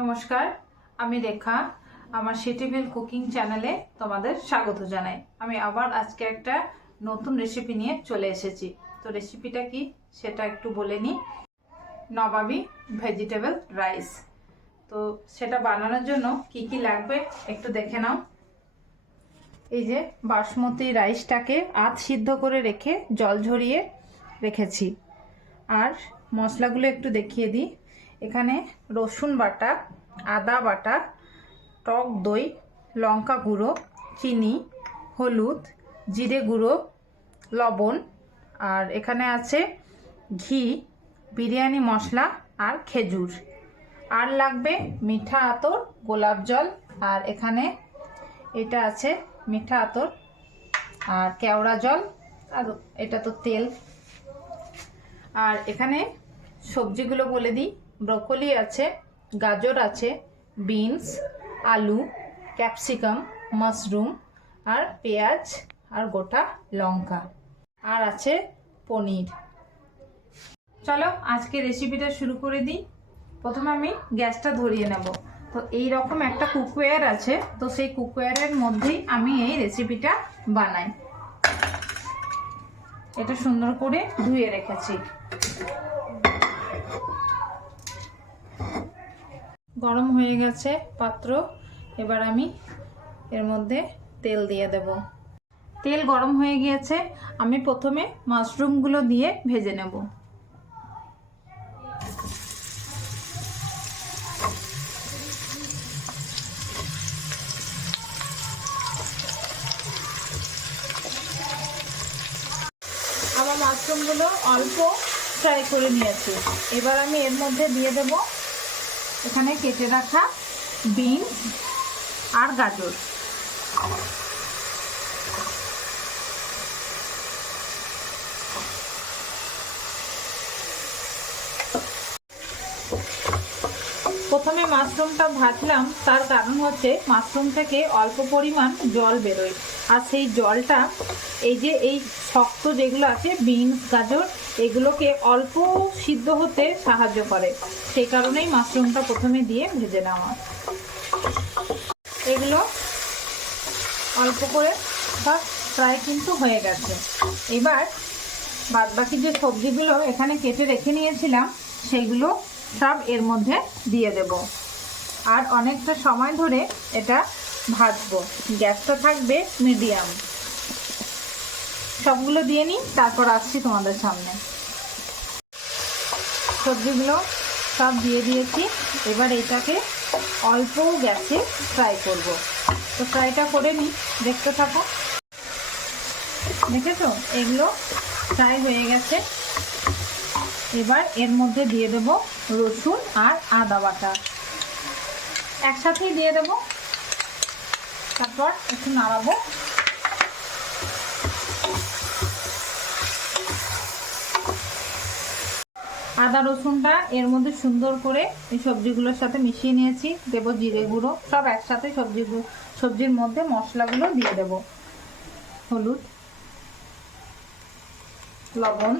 নমস্কার, আমি রেখা। আমার সিটিভিল কুকিং চ্যানেলে তোমাদের স্বাগত জানাই। আমি আবার আজকে একটা নতুন রেসিপি নিয়ে চলে এসেছি। তো রেসিপিটা কি সেটা একটু বলে নিই। নবাবী ভেজিটেবল রাইস। তো সেটা বানানোর জন্য কি কি লাগবে একটু দেখে নাও। এই যে বাসমতি রাইসটাকে আধ সিদ্ধ করে রেখে জল ঝরিয়ে রেখেছি। আর মশলাগুলো একটু দেখিয়ে দিই। এখানে রসুন বাটা, আদা বাটা, টক দই, লঙ্কা গুঁড়ো, চিনি, হলুদ, জিরে গুঁড়ো, লবণ, আর এখানে আছে ঘি, বিরিয়ানি মশলা আর খেজুর। আর লাগবে মিঠা আতর, গোলাপ জল, আর এখানে এটা আছে মিঠা আতর আর কেওড়া জল, আর এটা তো তেল। আর এখানে সবজিগুলো বলে দিই। ব্রকলি আছে, গাজর আছে, বিনস, আলু, ক্যাপসিকাম, মাশরুম, আর পেঁয়াজ, আর গোটা লঙ্কা, আর আছে পনির। চলো আজকে রেসিপিটা শুরু করে দিই। প্রথমে আমি গ্যাসটা ধরিয়ে নেব। তো এই রকম একটা কুকওয়্যার আছে, তো সেই কুকওয়্যারের মধ্যেই আমি এই রেসিপিটা বানাই। এটা সুন্দর করে ধুয়ে রেখেছি। গরম হয়ে গেছে পাত্র, এবার আমি এর মধ্যে তেল দিয়ে দেব। তেল গরম হয়ে গিয়েছে, আমি প্রথমে মাশরুমগুলো দিয়ে ভেজে নেব। আমার মাশরুমগুলো অল্প ফ্রাই করে নিয়েছি। এবার আমি এর মধ্যে দিয়ে দেব এখানে কেটে রাখা বিনস আর গাজর। প্রথমে মাশরুমটা ভাজলাম, তার কারণ হচ্ছে মাশরুম থেকে অল্প পরিমাণ জল বেরোয়, আর সেই জলটা এই যে এই শক্ত যেগুলো আছে বিনস গাজর, এগুলোকে অল্প সিদ্ধ হতে সাহায্য করে। সেই কারণেই মাশরুমটা প্রথমে দিয়ে ভেজে নেওয়া। এগুলো অল্প করে সব ফ্রাই কিন্তু হয়ে গেছে। এবার বাদবাকি যে সবজিগুলো এখানে কেটে রেখে নিয়েছিলাম সেগুলো সব এর মধ্যে দিয়ে দেব। আর অনেকটা সময় ধরে এটা ভাজবো। গ্যাসটা থাকবে মিডিয়াম। সবগুলো দিয়ে নিই, তারপর আসছি তোমাদের সামনে। সবজিগুলো সব দিয়ে দিয়েছি। এবার এটাকে অল্প গ্যাসে ফ্রাই করব। তো ফ্রাইটা করে নিই, দেখতে থাকো। দেখেছো এগুলো ফ্রাই হয়ে গেছে। এবার এর মধ্যে দিয়ে দেব রসুন আর আদা বাটা, একসাথেই দিয়ে দেব। তারপর একটু নাড়াবো। আদা রসুনটা এর মধ্যে সুন্দর করে এই সবজিগুলোর সাথে মিশিয়ে নিয়েছি। দেব জিরে গুঁড়ো, সব একসাথে সবজির মধ্যে মশলাগুলো দিয়ে দেব। হলুদ, লবণ।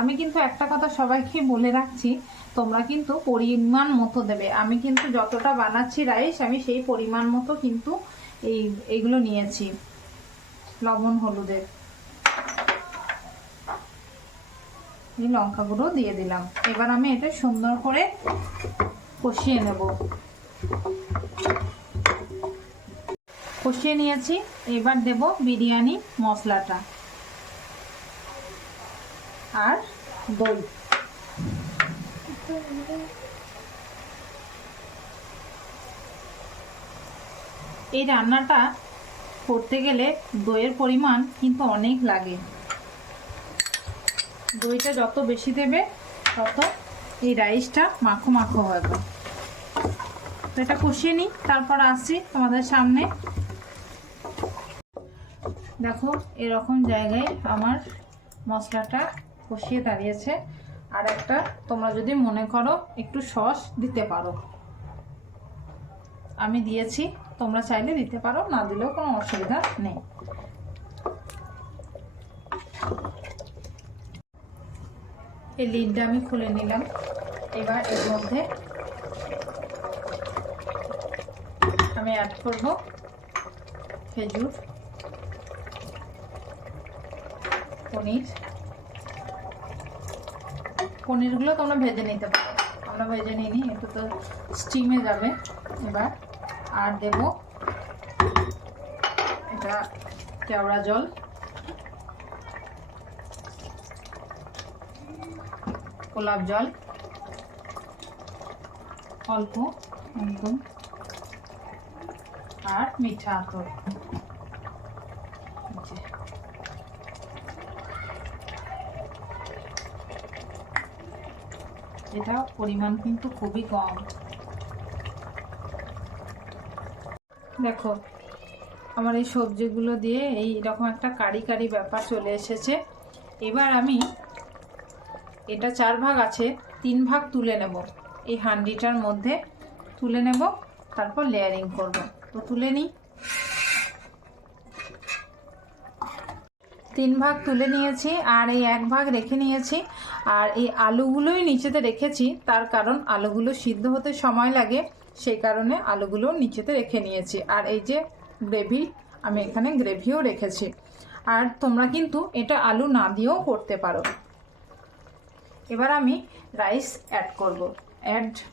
আমি কিন্তু একটা কথা সবাইকে বলে রাখছি, তোমরা কিন্তু পরিমাণ মতো দেবে। আমি কিন্তু যতটা বানাচ্ছি রাইস, আমি সেই পরিমাণ মতো কিন্তু এইগুলো নিয়েছি। লবণ, হলুদের, এই লঙ্কা গুঁড়ো দিয়ে দিলাম। এবার আমি এটা সুন্দর করে কষিয়ে নেব। কষিয়ে নিয়েছি। এবার দেব বিরিয়ানি মশলাটা আর দই। এই রান্নাটা করতে গেলে দইয়ের পরিমাণ কিন্তু অনেক লাগে। দইটা যত বেশি দেবে তত এই রাইসটা মাখো মাখো হবে। তো এটা কষিয়ে নিই, তারপর আসছি তোমাদের সামনে। দেখো এরকম জায়গায় আমার মশলাটা কষিয়ে দাঁড়িয়েছে। আর একটা তোমরা যদি মনে করো একটু সস দিতে পারো, আমি দিয়েছি। তোমরা চাইলে দিতে পারো, না দিলেও কোনো অসুবিধা নেই। এই লিডটা আমি খুলে নিলাম। এবার এর মধ্যে আমি অ্যাড করব খেজুর, পনিরগুলো তোমরা ভেজে নিতে পারো, আমরা ভেজে নিই, একটু তো স্টিমে যাবে। এবার আর দেব এটা কেওড়া জল, গোলাপ জল অল্প একদম, আর মিঠা আতর। এটা পরিমাণ কিন্তু খুবই কম। দেখো আমার এই সবজিগুলো দিয়ে এই রকম একটা কারি কারি ব্যাপার চলে এসেছে। এবার আমি এটা 4 ভাগ আছে, 3 ভাগ তুলে নেব, এই হাঁডিটার মধ্যে তুলে নেব, তারপর লেয়ারিং করব। তো তুলে নিই। 3 ভাগ তুলে নিয়েছি আর এই 1 ভাগ রেখে নিয়েছি। আর এই আলুগুলোই নিচেতে রেখেছি, তার কারণ আলুগুলো সিদ্ধ হতে সময় লাগে, সেই কারণে আলুগুলো নিচেতে রেখে নিয়েছি। আর এই যে গ্রেভি, আমি এখানে গ্রেভিও রেখেছি। আর তোমরা কিন্তু এটা আলু না দিয়েও করতে পারো। এবার আমি রাইস অ্যাড করব,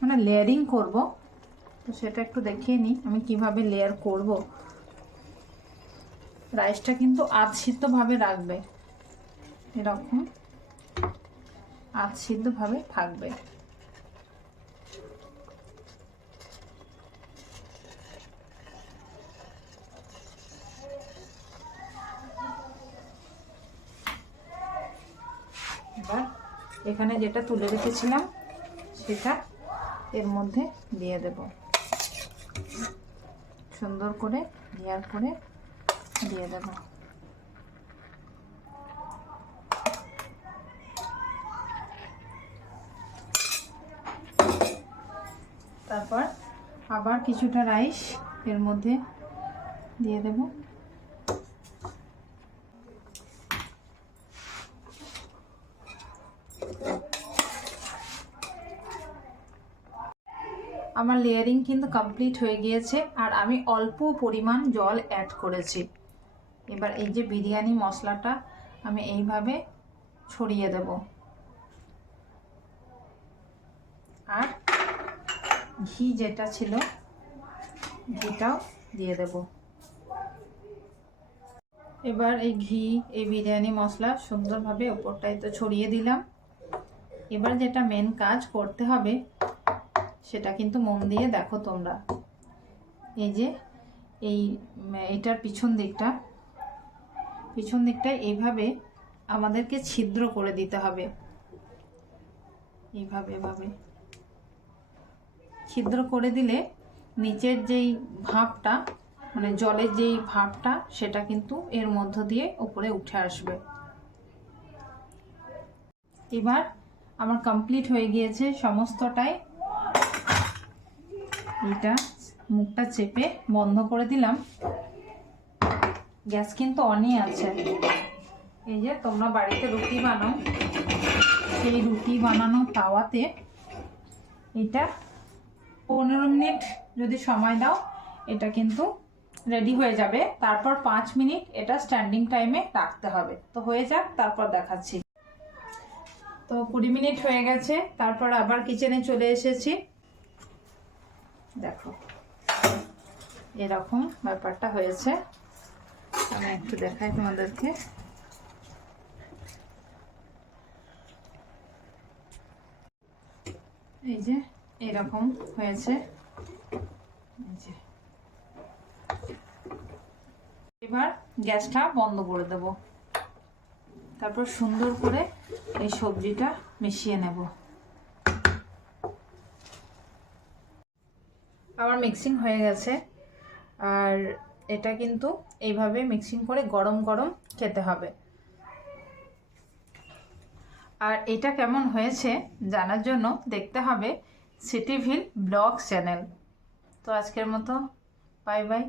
মানে লেয়ারিং করব। তো সেটা একটু দেখিয়ে নিই আমি কিভাবে লেয়ার করব। রাইসটা কিন্তু আধ সিদ্ধভাবে রাখবে, এরকম আধ সিদ্ধভাবে থাকবে। এবার এখানে যেটা তুলে রেখেছিলাম সেটা এর মধ্যে দিয়ে দেব, সুন্দর করে লেয়ার করে দিয়ে দেব। তারপর আবার কিছুটা রাইস এর মধ্যে দিয়ে দেব। আমার লেয়ারিং কিন্তু কমপ্লিট হয়ে গিয়েছে আর আমি অল্প পরিমাণ জল অ্যাড করেছি। এবার এই যে বিরিয়ানি মশলাটা আমি এইভাবে ছড়িয়ে দেব, আর ঘি যেটা ছিল ঘিটাও দিয়ে দেব। এবার এই ঘি, এই বিরিয়ানি মশলা সুন্দরভাবে ওপরটায় তো ছড়িয়ে দিলাম। এবার যেটা মেন কাজ করতে হবে সেটা কিন্তু মন দিয়ে দেখো তোমরা। এই যে এইটার পিছন দিকটায় এইভাবে আমাদেরকে ছিদ্র করে দিতে হবে। এইভাবে ছিদ্র করে দিলে নিচের যেই ভাপটা, মানে জলের যেই ভাপটা, সেটা কিন্তু এর মধ্য দিয়ে উপরে উঠে আসবে। এবার আমার কমপ্লিট হয়ে গিয়েছে সমস্তটাই। এটা মুখটা চেপে বন্ধ করে দিলাম, গ্যাস কিন্তু অনই আছে। এই যে তোমরা বাড়িতে রুটি বানাও, সেই রুটি বানানো তাওয়াতে এটা 15 মিনিট যদি সময় দাও এটা কিন্তু রেডি হয়ে যাবে। তারপর 5 মিনিট এটা স্ট্যান্ডিং টাইমে রাখতে হবে। তো হয়ে যাক, তারপর দেখাচ্ছি। তো 20 মিনিট হয়ে গেছে, তারপর আবার কিচেনে চলে এসেছি। দেখো এরকম ব্যাপারটা হয়েছে, আমি একটু দেখাই তোমাদেরকে। এই যে এরকম হয়েছে। এবার গ্যাসটা বন্ধ করে দেব, তারপর সুন্দর করে এই সবজিটা মিশিয়ে নেব। আমার মিক্সিং হয়ে গেছে, আর এটা কিন্তু এইভাবে মিক্সিং করে গরম গরম খেতে হবে। আর এটা কেমন হয়েছে জানার জন্য দেখতে হবে সিটিভিল ব্লগস চ্যানেল। তো আজকের মতো বাই বাই।